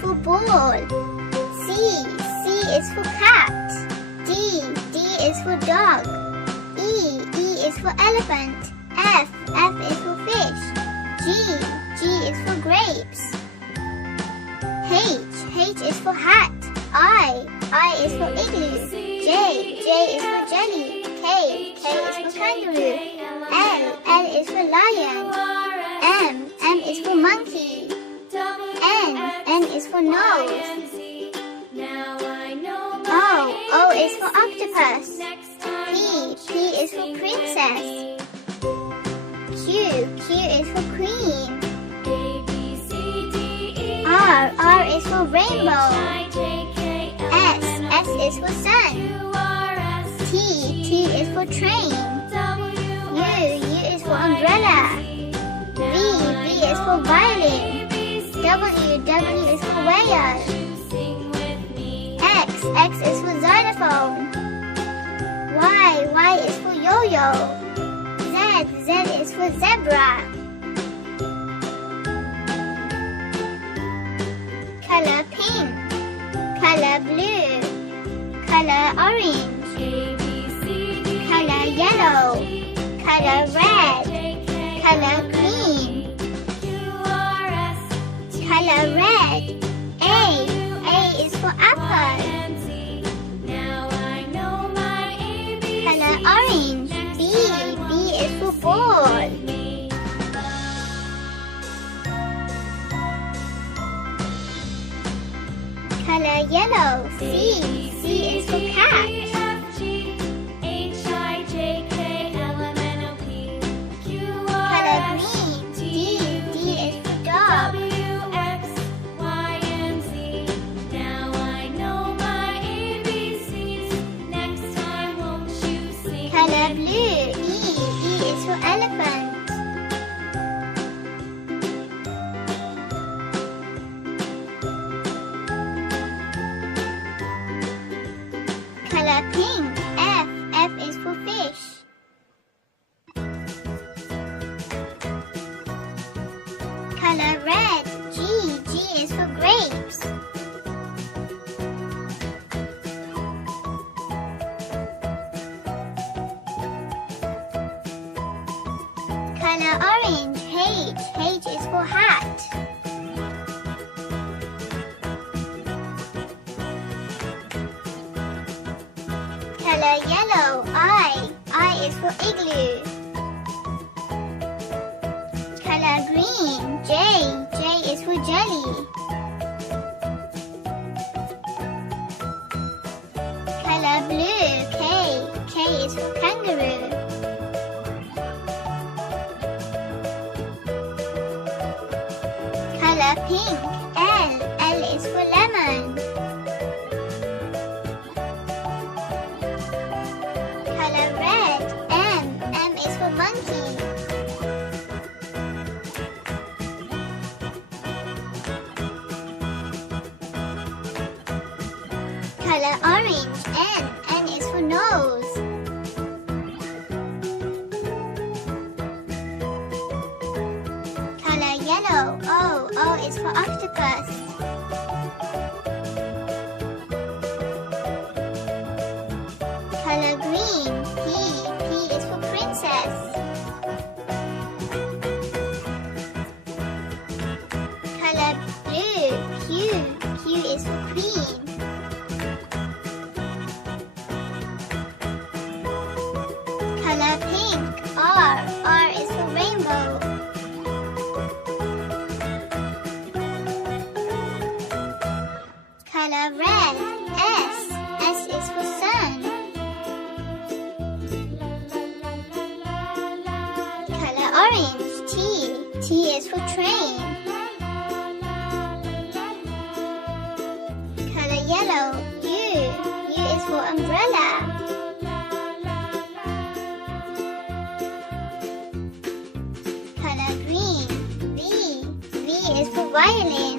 for ball. C is for cat. D is for dog. E is for elephant. F is for fish. G is for grapes. H is for hat. I is for igloo. J is for jelly. K is for kangaroo. L is for lion. M is for monkey. N is for nose. O is for octopus. P is for princess. Q is for queen. R is for rainbow. S is for sun. T is for train. U is for umbrella. V is for violin. W is for whale. X is for xylophone. Y is for yo-yo. Z is for zebra. Color pink. Color blue. Color orange. Color yellow. Color red. Color green. Color red. A is for apple. Color orange. B is for ball. Color yellow. C is for cat. Color green. D is for dog. Color blue. E is for elephant. Color pink. F is for fish. Color red. G is for grapes. Color orange. H is for hat. Color yellow. I is for igloo. Color green. J is for jelly. Color blue. K is for kangaroo. Color pink. L is for lemon. Color red. M is for monkey. Color orange. N is for nose. Color yellow. O is for octopus. Color green. P is for princess. Color blue. Q is for queen. Color pink. R is for rainbow. Color red. S is for sun. Color orange. T is for train. Color yellow. U is for umbrella. Color green. V is for violin.